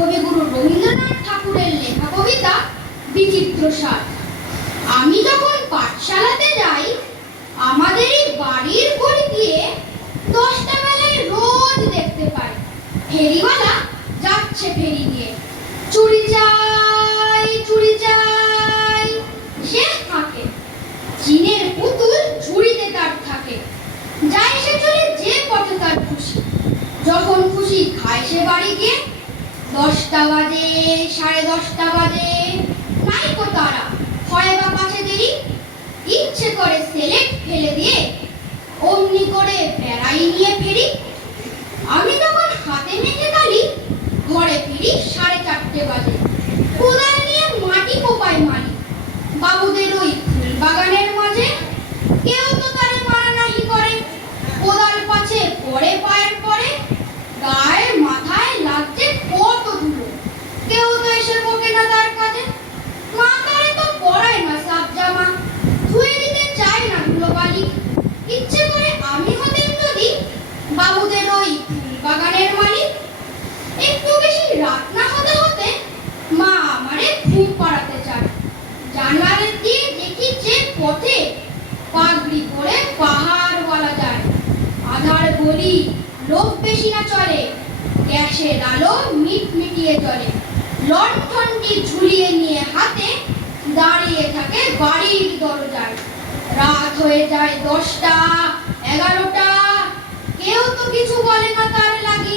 কবিগুরু রবীন্দ্রনাথ ঠাকুরের লেখা কবিতা বিচিত্র সাথ। আমি যখন পাঠশালাতে যাই, আমাদের এই বাড়ির গলি দিয়ে 10টা বেলায় রোজ দেখতে পাই ফেরিওয়ালা যাচ্ছে ফেরি দিয়ে। চুড়ি চাই, চুড়ি চাই, শেষ থাকে চীনের পুতুল ঝুড়িতে তার থাকে। যায় সে চলে যে পথে তার খুশি, যখন খুশি খায় সে বাড়ি গিয়ে। 10টা বাজে, 10:30 বাজে, নাইকো তারা, হয় বা পাছে দেরি। ইচ্ছে করে সেলেট ফেলে দিয়ে অমনি করে বেড়াই নিয়ে ফেরি। আমি তখন হাতে মেখে কালি ঘরে ফিরি 4:30 বাজে। কোদাল নিয়ে মাটি কোপায় মারি বাবুদের ওই ফুল বাগানের মাঝে। কেউ তো তারে মানা নাহি করে, কোদাল পাছে পড়ে পায়ের পরে। গায়ের মাথায় লাগছে কত ধুলো, কেউ তো এসে বকে না তার কাজে। মা তারে তো পরায় না সাফ জামা, ধুয়ে দিতে চায় না ধুলো বালি। ইচ্ছে করে আমি হতেন যদি বাবুদের ওই ফুল বাগানের মালিক। একটু বেশি রাত না হতে হতে মা আমারে ঘুম পাড়াতে চায়। জানলার দিয়ে দেখি যে পথে পাগড়ি পরে পাহাড়ওয়ালা যায়। আধার গলি, লোক বেশি না চলে, গ্যাসের আলো মিটমিটিয়ে জ্বলে। লণ্ঠনটি ঝুলিয়ে নিয়ে হাতে দাঁড়িয়ে থাকে বাড়ির দরজায়। রাত হয়ে যায় 10টা, 11টা, কেউ তো কিছু বলে না তার লাগি।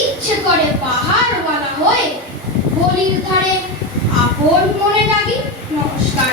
ইচ্ছে করে পাহাড়ওয়ালা হয়ে গলির ধারে আপন মনে জাগি। নমস্কার।